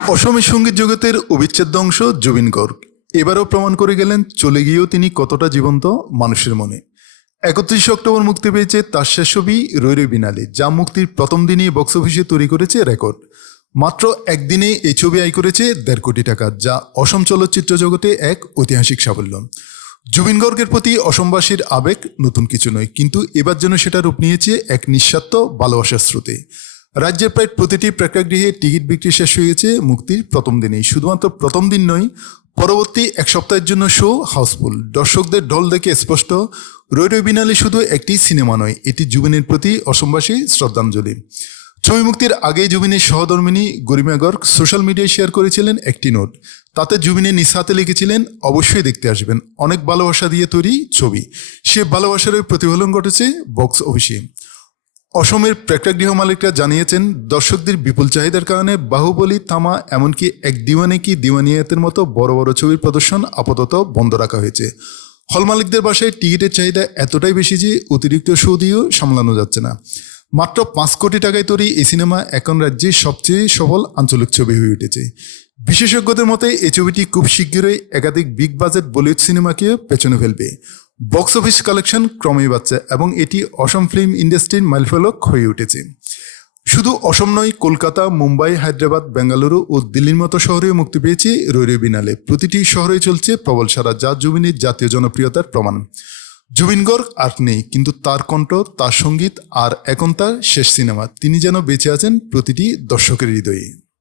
অসমী সঙ্গীত জগতের অবিচ্ছেদ্য অংশ জুবিন গর্গ এবারও প্রমাণ করে গেলেন চলে গিয়েও তিনি কতটা জীবন্ত মানুষের মনে। 31 অক্টোবর মুক্তি পেয়েছে তার শেষ ছবি রই রই বিনালে, যা মুক্তির প্রথম দিনই বক্স অফিসে তৈরি করেছে রেকর্ড। মাত্র একদিনে এই ছবি আয় করেছে 1.5 কোটি টাকা, যা অসম চলচ্চিত্র জগতে এক ঐতিহাসিক সাফল্য। জুবিন গর্গের প্রতি অসমবাসীর আবেগ নতুন কিছু নয়, কিন্তু এবার যেন সেটা রূপ নিয়েছে এক নিঃস্বার্থ ভালোবাসার স্রোতে। রাজ্যের প্রায় প্রতিটি প্রেক্ষাগৃহে টিকিট বিক্রি শেষ হয়ে গেছে মুক্তির প্রথম দিনেই। শুধুমাত্র প্রথম দিন নয়, পরবর্তী এক সপ্তাহের জন্য শো হাউসফুল। দর্শকদের ঢল দেখে স্পষ্ট, রই রই বিনালে শুধু একটি সিনেমা নয়, এটি জুবিনের প্রতি অসমবাসী শ্রদ্ধাঞ্জলি। ছবি মুক্তির আগেই জুবিনের সহধর্মিণী গরিমা গর্গ সোশ্যাল মিডিয়ায় শেয়ার করেছিলেন একটি নোট। তাতে জুবিনের নিজ হাতে লিখেছিলেন, অবশ্যই দেখতে আসবেন, অনেক ভালোবাসা দিয়ে তৈরি ছবি। সে ভালোবাসার প্রতিফলন ঘটেছে বক্স অফিসে। অসমের প্রেক্ষাগৃহ মালিকরা জানিয়েছেন, দর্শকদের বিপুল চাহিদার কারণে বাহুবলী, থামা, এমনকি এক দিওয়ানে কি দিওয়ানিয়াতের মতো বড় বড় ছবির প্রদর্শন আপাতত বন্ধ রাখা হয়েছে। হল মালিকদের বাসায় টিকিটের চাহিদা এতটাই বেশি যে অতিরিক্ত শো দিয়েও সামলানো যাচ্ছে না। মাত্র 5 কোটি টাকায় তৈরি এই সিনেমা এখন রাজ্যের সবচেয়ে সফল আঞ্চলিক ছবি হয়ে উঠেছে। বিশেষজ্ঞদের মতে এই ছবিটি খুব শীঘ্রই একাধিক বিগ বাজেট বলিউড সিনেমাকে পেছনে ফেলবে। বক্স অফিস কালেকশন ক্রমেই বাড়ছে এবং এটি অসম ফিল্ম ইন্ডাস্ট্রির মাইলফলক হয়ে উঠেছে। শুধু অসম নয়, কলকাতা, মুম্বাই, হায়দ্রাবাদ, বেঙ্গালুরু ও দিল্লির মতো শহরেও মুক্তি পেয়েছে রই রই বিনালে। প্রতিটি শহরেই চলছে প্রবল সাড়া, যা জুবিনের জাতীয় জনপ্রিয়তার প্রমাণ। জুবিন গর্গ আর নেই, কিন্তু তার কণ্ঠ, তার সঙ্গীত আর এখন তার শেষ সিনেমা। তিনি যেন বেঁচে আছেন প্রতিটি দর্শকের হৃদয়ে।